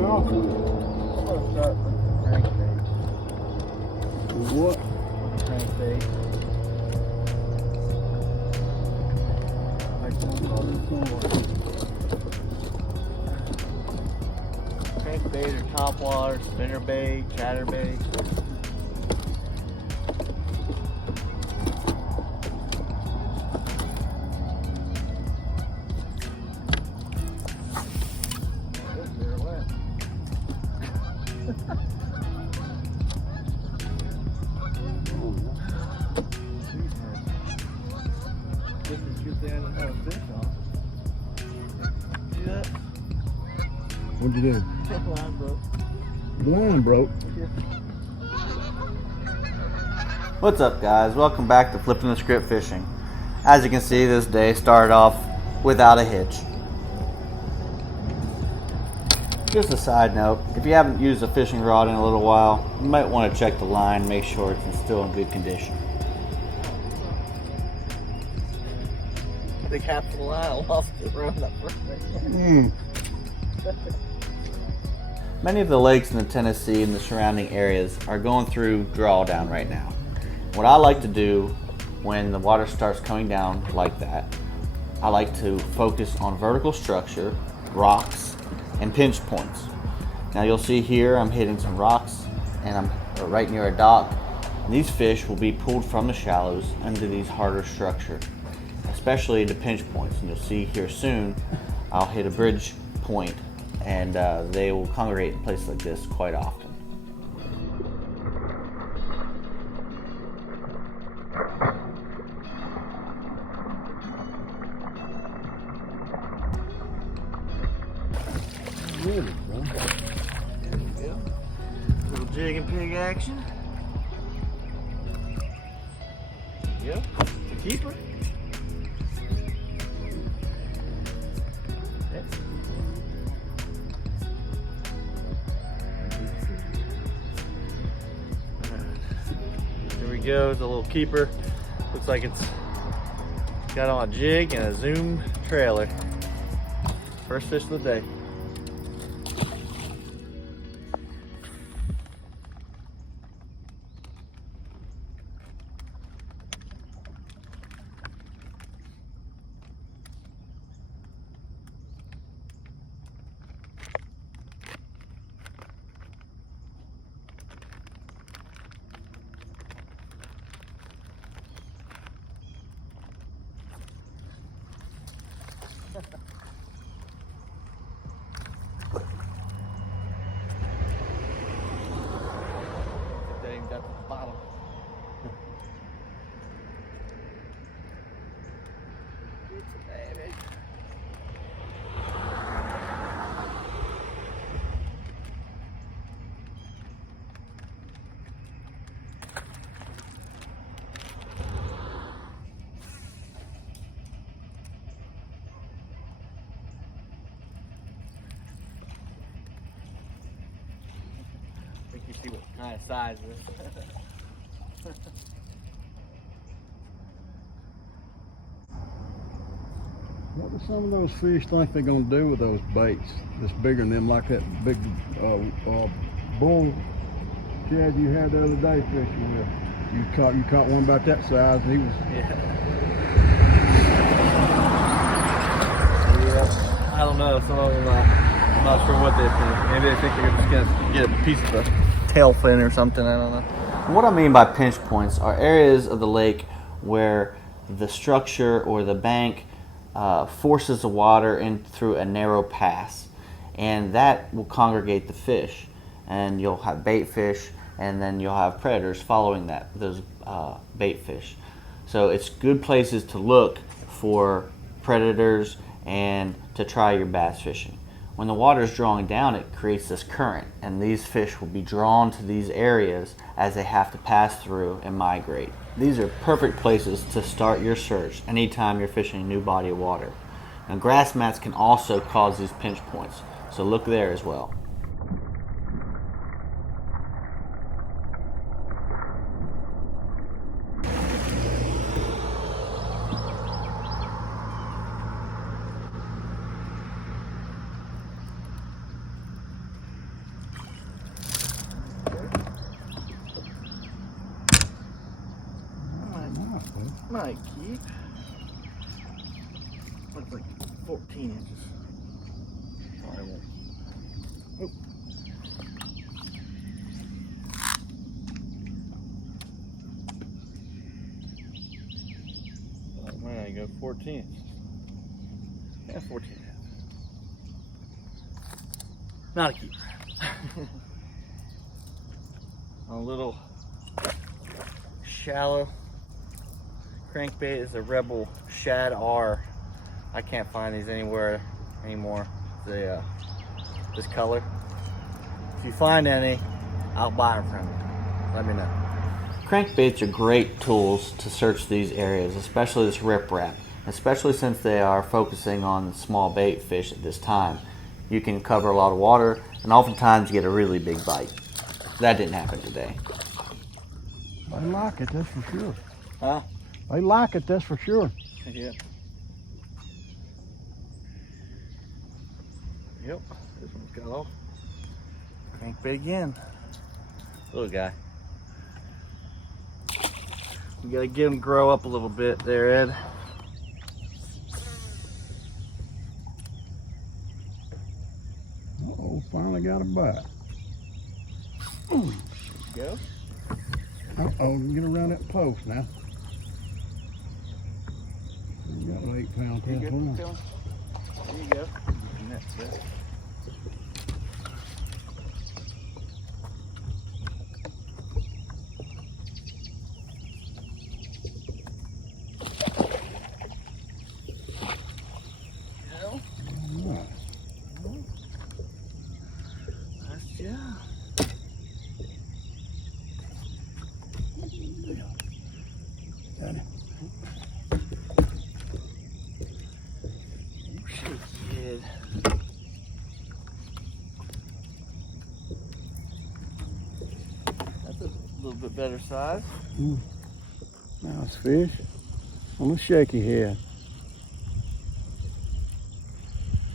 off. What? Crankbait. Crankbait or topwater, spinnerbait, chatterbait. What'd you do? Line broke. The line broke. What's up, guys? Welcome back to Flipping the Script Fishing. As you can see, this day started off without a hitch. Just a side note, if you haven't used a fishing rod in a little while, you might want to check the line, make sure it's still in good condition. The capsule line, I lost it around that first thing. Many of the lakes in the Tennessee and the surrounding areas are going through drawdown right now. What I like to do when the water starts coming down like that, I like to focus on vertical structure, rocks, and pinch points. Now you'll see here I'm hitting some rocks and I'm right near a dock. And these fish will be pulled from the shallows into these harder structure, especially the pinch points. And you'll see here soon I'll hit a bridge point and they will congregate in places like this quite often. Really, bro. There we go. Little jig and pig action. Yep, the keeper. There we go, the little keeper. Looks like it's got on a jig and a zoom trailer. First fish of the day. That ain't got to the bottom. It's a baby. I think you see what kind of size this is. What do some of those fish think they're gonna do with those baits that's bigger than them, like that big bull Chad you had the other day fishing with? You caught one about that size, and he was. Yeah. I don't know. Some of them, I'm not sure what they think. Maybe they think they're just gonna get a piece of the tail fin or something. I don't know. What I mean by pinch points are areas of the lake where the structure or the bank forces the water in through a narrow pass, and that will congregate the fish, and you'll have bait fish, and then you'll have predators following those bait fish. So it's good places to look for predators and to try your bass fishing. When the water is drawing down, it creates this current, and these fish will be drawn to these areas as they have to pass through and migrate. These are perfect places to start your search anytime you're fishing a new body of water. Now, grass mats can also cause these pinch points, so look there as well. might keep. Looks like 14 inches. Probably won't. Oh. Oh man, I go 14 inches. Yeah, 14 and a half. Not a keeper. A little shallow crankbait is a Rebel Shad R. I can't find these anywhere anymore. They, this color. If you find any, I'll buy them from you. Let me know. Crankbaits are great tools to search these areas, especially this riprap, especially since they are focusing on small bait fish at this time. You can cover a lot of water and oftentimes get a really big bite. That didn't happen today. They like it, that's for sure. Huh? They like it, that's for sure. Yeah. Yep, this one's got off. Crankbait again. Little guy. You gotta get him grow up a little bit there, Ed. Uh-oh, finally got a bite. Go. Uh-oh, get around that post now. You got an 8-pound You good, one. Phil? There you go. And that's good. All right. Nice job. Got it. Shit, kid. That's a little bit better size. Nice fish on the shaky head.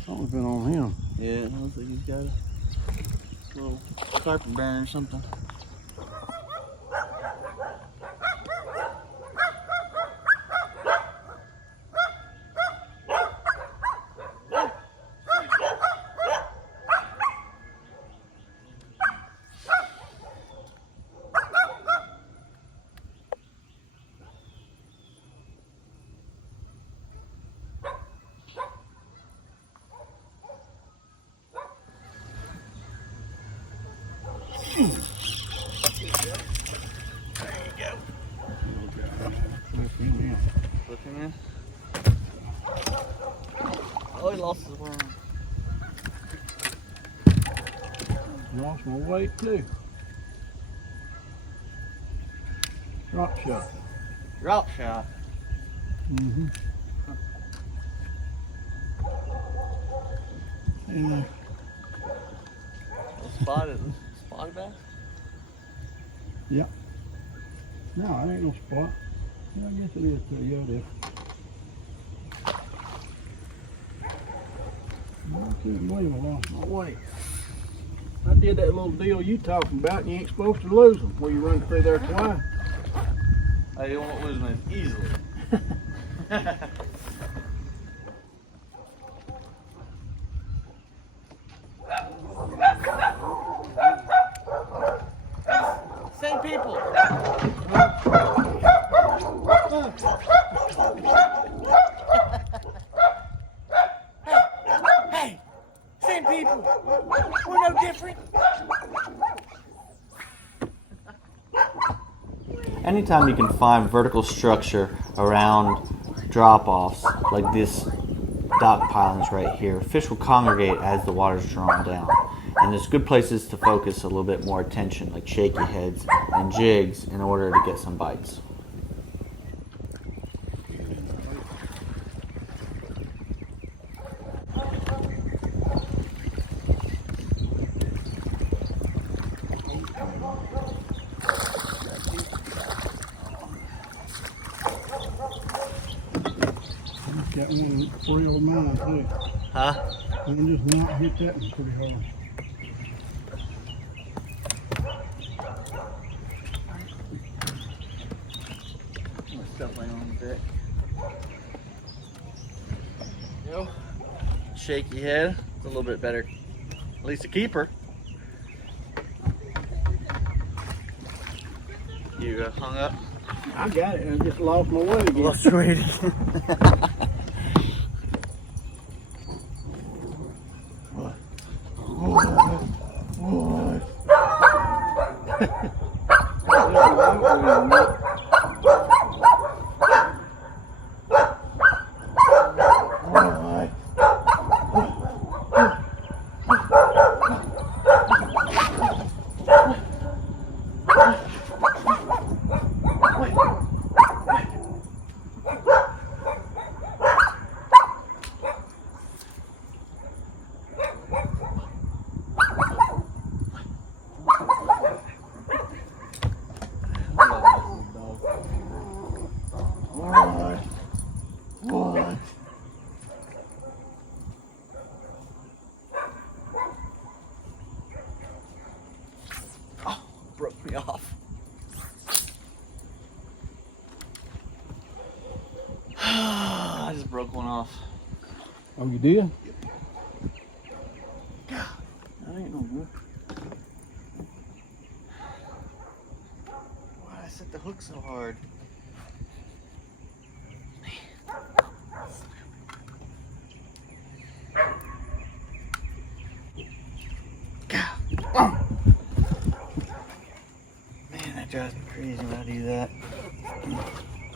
Something's been on him. Yeah, it looks like he's got a little carpet burn or something. Looking in. Oh, he lost his worm. Lost my weight too. Drop shot. Drop shot. Mm-hmm. Yeah. Spotted bass? Yep. No, it ain't no spot. Yeah, I guess it is too. Yeah, it is. I couldn't believe I lost my weight. I did that little deal you talking about, and you ain't supposed to lose them where you run through there twice. I won't lose them easily. Same people. Hey, same people. We're no different. Anytime you can find vertical structure around drop-offs like this dock pilings right here, fish will congregate as the water's drawn down. And there's good places to focus a little bit more attention, like shaky heads and jigs, in order to get some bites. Got one pretty old man too. Huh? And just not hit that one pretty hard. Stuff like on the deck. Yo. Shaky head. It's a little bit better. At least a keeper. You hung up? I got it. I just lost my way again. Lost your way. Broke me off. I just broke one off. Oh, you did? That ain't no good. Why did I set the hook so hard? Man, that drives me crazy when I do that.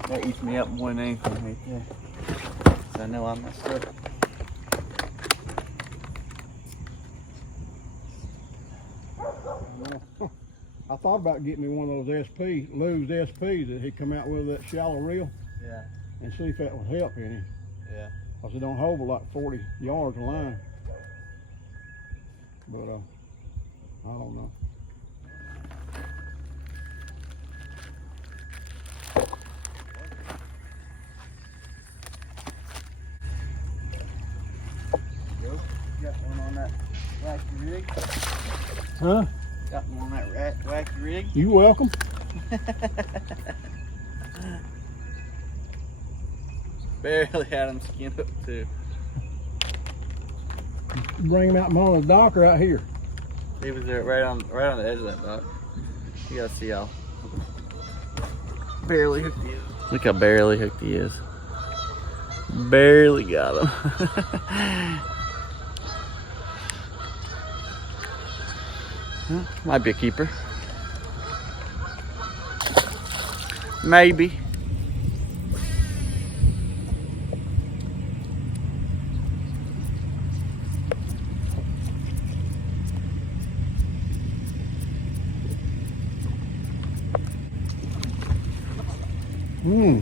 That eats me up more than anything right there. So I know I messed up. I thought about getting me one of those SPs, Lou's SPs that he come out with, that shallow reel, Yeah. and see if that would help any. Yeah. Because it don't hold but like 40 yards of line. But I don't know. Got one on that wacky rig. Huh? Got one on that wacky rig. You welcome. Barely had him skinned up too. Bring him out from on the dock or out here. He was there right on the edge of that dock. You gotta see how barely hooked he is. Look how barely hooked he is. Barely got him. Might be a keeper. Maybe. Hmm.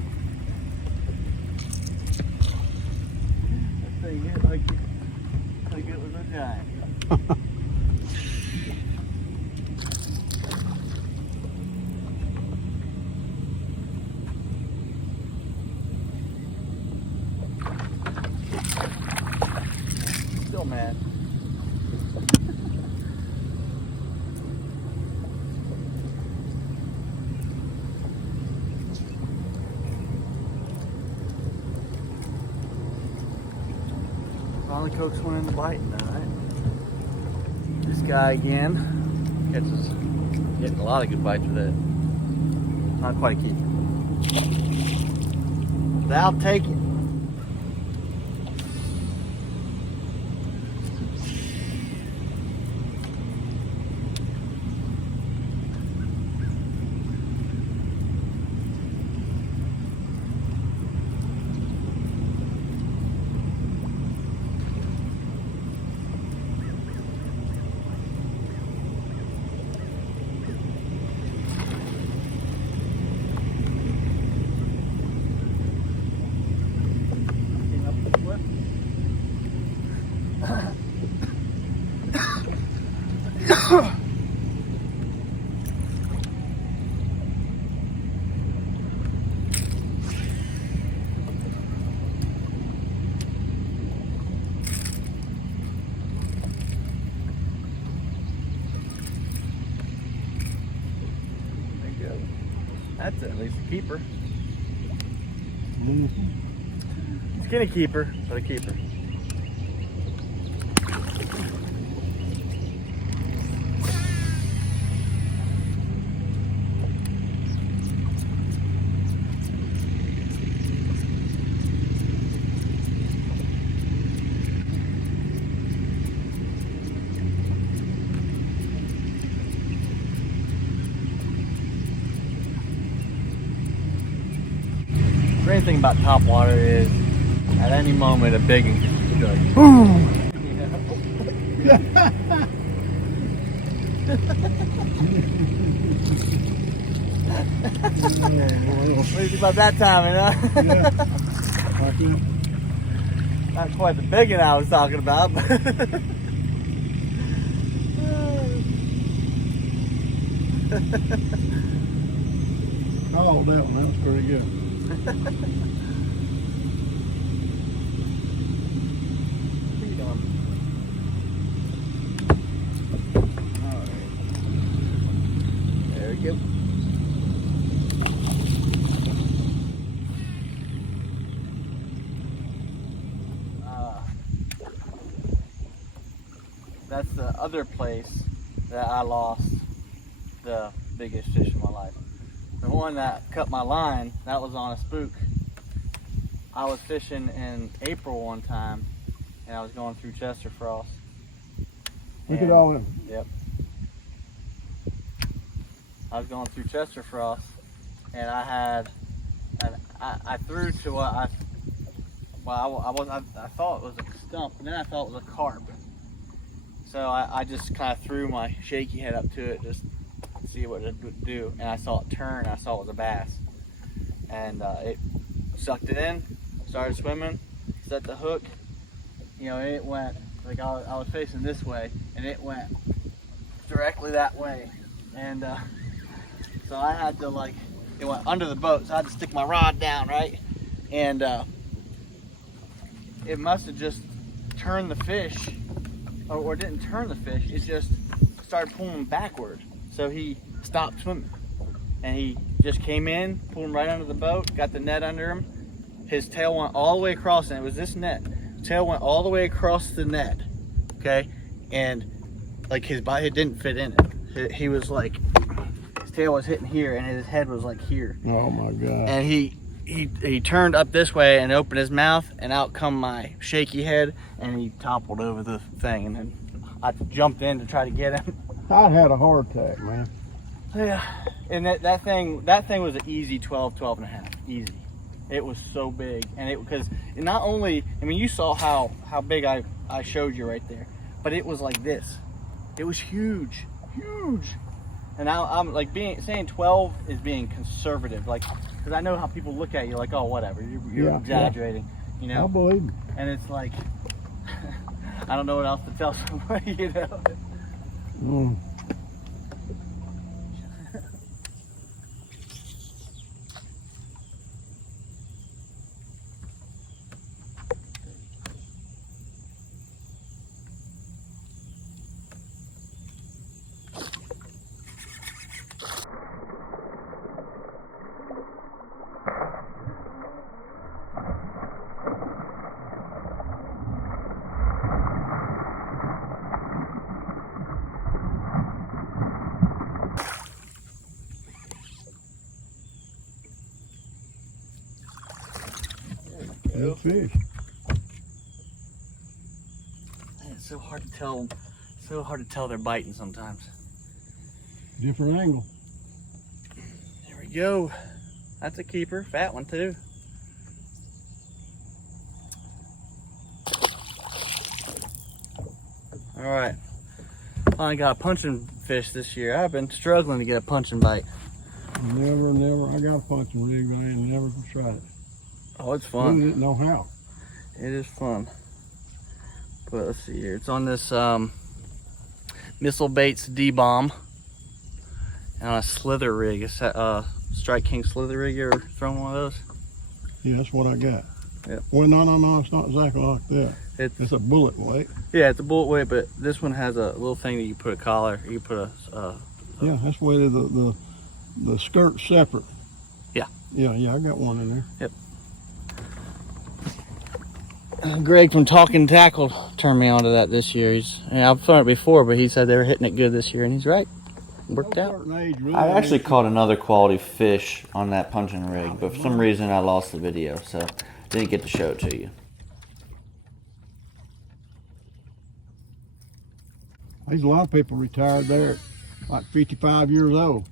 That thing hit like it was a giant. Still mad. Finally coaxed one in the bite tonight. This guy again catches, getting a lot of good bites with it. Not quite a keeper. But I'll take it. That's at least a keeper. Skinny keeper, but a keeper. The great thing about top water is at any moment a big one could be like, boom! What do you think about that timing, huh? Not quite the big one I was talking about, but Oh, that one, that was pretty good. There we go. That's the other place that I lost the biggest fish of my life. The one that cut my line, that was on a spook. I was fishing in April one time, and I was going through Chester Frost. Look at all them. Yep. I was going through Chester Frost, and I threw to what I thought it was a stump, and then I thought it was a carp. So I just kind of threw my shaky head up to it just to see what it would do, and I saw it turn. I saw it was a bass, and it sucked it in, started swimming, set the hook. You know, it went like I was facing this way, and it went directly that way, and so I had to it went under the boat, so I had to stick my rod down, right, and it must have just turned the fish. Or didn't turn the fish, it just started pulling backward. So he stopped swimming. And he just came in, pulled him right under the boat, got the net under him. His tail went all the way across, and it was this net. His tail went all the way across the net, okay? And his body, it didn't fit in it. He was his tail was hitting here, and his head was here. Oh my God. And he turned up this way and opened his mouth, and out come my shaky head, and he toppled over the thing, and then I jumped in to try to get him. I had a heart attack, man. Yeah, and that thing was an easy 12 and a half, easy. It was so big, and because not only, I mean, you saw how big I showed you right there, but it was like this. It was huge. And now I'm saying 12 is being conservative, because I know how people look at you oh, whatever, you're exaggerating, you know? I believe it. And it's I don't know what else to tell somebody, you know? Mm. Good fish. Man, it's so hard to tell. So hard to tell they're biting sometimes. Different angle. There we go. That's a keeper, fat one too. All right. Finally got a punching fish this year. I've been struggling to get a punching bite. Never. I got a punching rig, but I ain't never tried it. Oh, it's I fun. didn't know how. It is fun. But let's see here. It's on this Missile Baits D-Bomb and on a slither rig. It's a Strike King slither rig. You ever thrown one of those? Yeah, that's what I got. Yep. Well, no, it's not exactly like that. It's a bullet weight. Yeah, it's a bullet weight, but this one has a little thing that you put a collar. You put a yeah, that's weighted the skirt separate. Yeah. Yeah, I got one in there. Yep. Greg from Talkin Tackle turned me onto that this year. I've thrown it before, but he said they were hitting it good this year, and he's right. Worked out. I actually caught another quality fish on that punching rig, but for some reason I lost the video, so didn't get to show it to you. There's a lot of people retired there at like 55 years old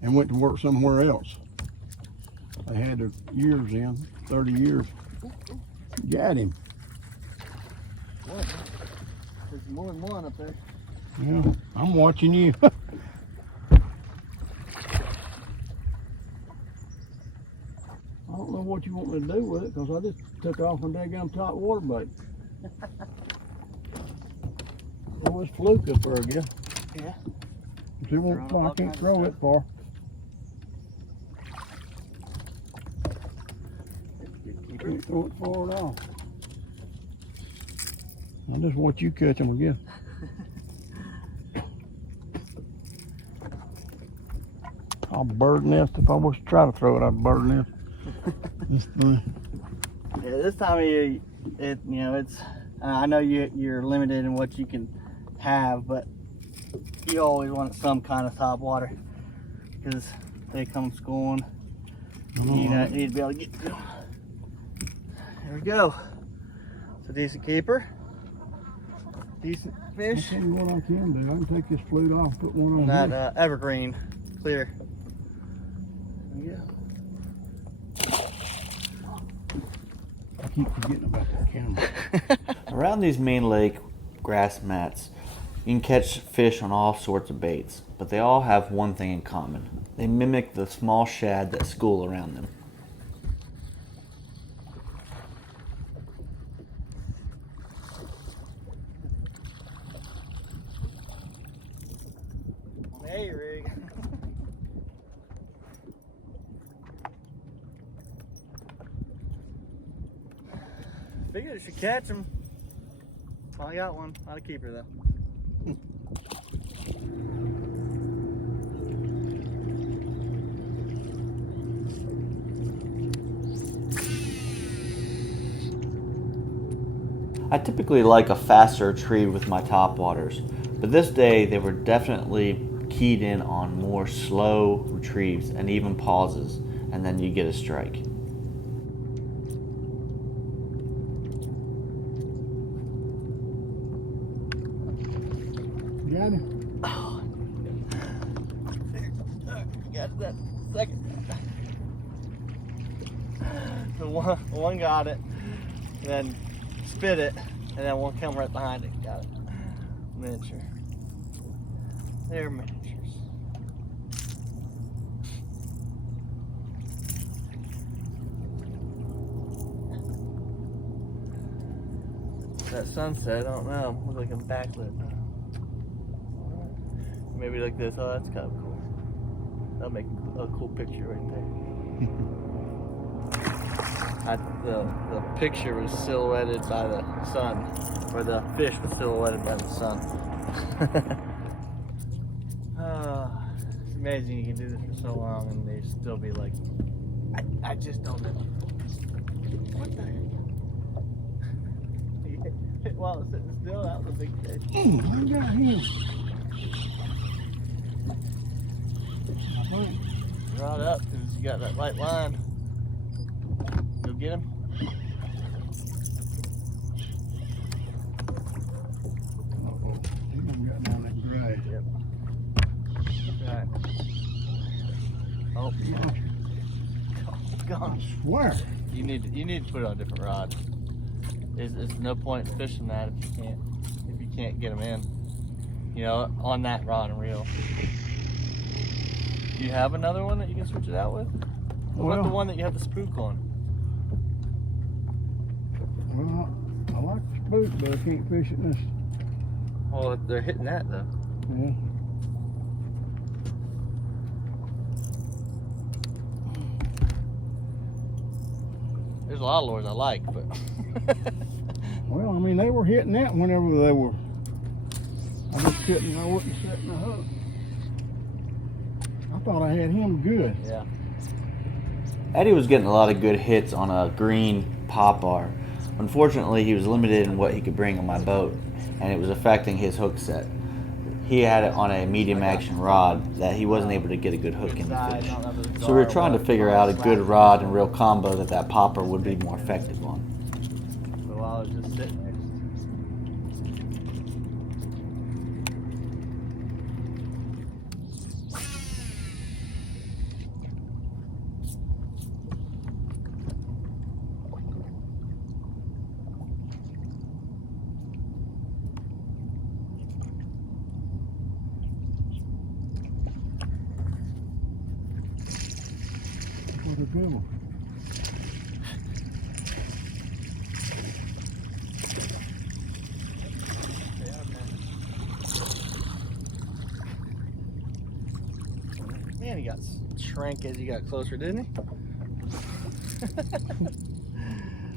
and went to work somewhere else. They had their years in, 30 years. Got him. What? There's more than one up there. Yeah, I'm watching you. I don't know what you want me to do with it because I just took off my daggum top water bait. Oh, it's fluke up there again. Yeah. See, I can't throw it far. You can't throw it far at all. I just watch you catch them again. I'll bird nest if I was to try to throw it. I'd bird nest. This thing. Yeah, this time of year, it's. I know you're limited in what you can have, but you always want some kind of top water because they come schooling. You need to be able to get to them. There we go. It's a decent keeper. Decent fish. I'll tell you what I can do. I can take this flute off, put one on that evergreen, clear. There you go. I keep forgetting about that camera. Around these main lake grass mats, you can catch fish on all sorts of baits, but they all have one thing in common. They mimic the small shad that school around them. Hey, rig. Figured I should catch him. Finally got one. Not a keeper though. I typically like a faster retrieve with my topwaters, but this day they were definitely keyed in on more slow retrieves and even pauses, and then you get a strike. Got him. Oh. Got that second. The one got it, then spit it, and then one come right behind it. Got it. Miniature. They're miniatures. That sunset, I don't know. Looks like a backlit. Maybe like this. Oh, that's kind of cool. That'll make a cool picture right there. The picture was silhouetted by the sun, or the fish was silhouetted by the sun. It's amazing you can do this for so long and they still be like, I just don't know. What the heck? While it's sitting still, that was a big fish. I got him. Rod up because you got that light line. Go get him. He done got down that grade. Yep. Alright. Oh, gone. I swear. You need to put it on a different rod. It's no point fishing that if you can't get them in. You know, on that rod and reel. Do you have another one that you can switch it out with? What about the one that you have the spook on? Well, I like the spook, but I can't fish it in this. Oh, they're hitting that though. Yeah. There's a lot of lures I like, but Well, I mean, they were hitting that whenever they were. I just couldn't. I wasn't setting the hook. I thought I had him good. yeah. Eddie was getting a lot of good hits on a green popper, Unfortunately, he was limited in what he could bring on my boat, and it was affecting his hook set. He had it on a medium action rod that he wasn't able to get a good hook in the fish. So we were trying to figure out a good rod and reel combo that popper would be more effective on. So while I was just sitting there. What a dribble. Man, he got shrank as he got closer, didn't he?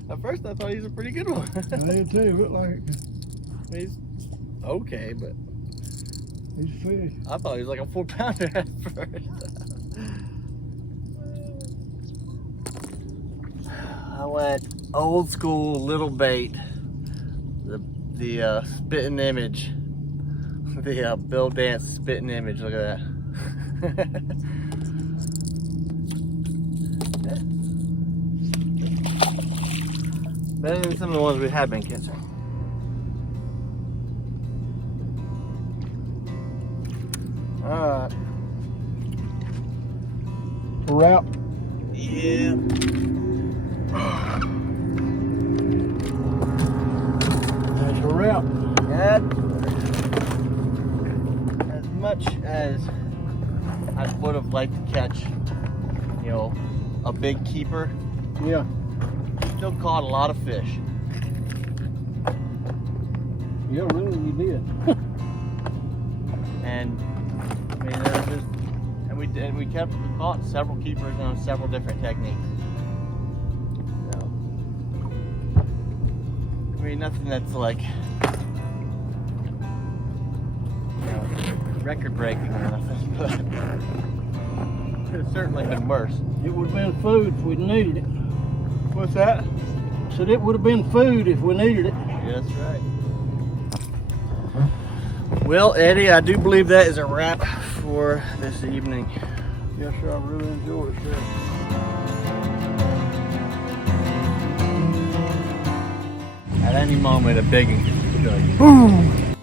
At first I thought he was a pretty good one. I did too, look like He's okay, but he's a fish. I thought he was like a 4-pounder at first. I went old school little bait. The spitting image. The Bill Dance spitting image. Look at that. Better than some of the ones we have been catching. Alright. We're out. Yeah. That's a wrap. That, as much as I would have liked to catch, you know, a big keeper, Yeah. still caught a lot of fish. Yeah, really, you did. And I mean, there was just, and we caught several keepers on several different techniques. So, I mean, nothing that's like, you know, record breaking or nothing, but it's certainly been worse. It would have been food if we needed it. What's that? Said it would have been food if we needed it. Yeah, that's right. Well, Eddie, I do believe that is a wrap for this evening. Yes, sir. I really enjoyed it, sir. At any moment, a big one could show you. Boom!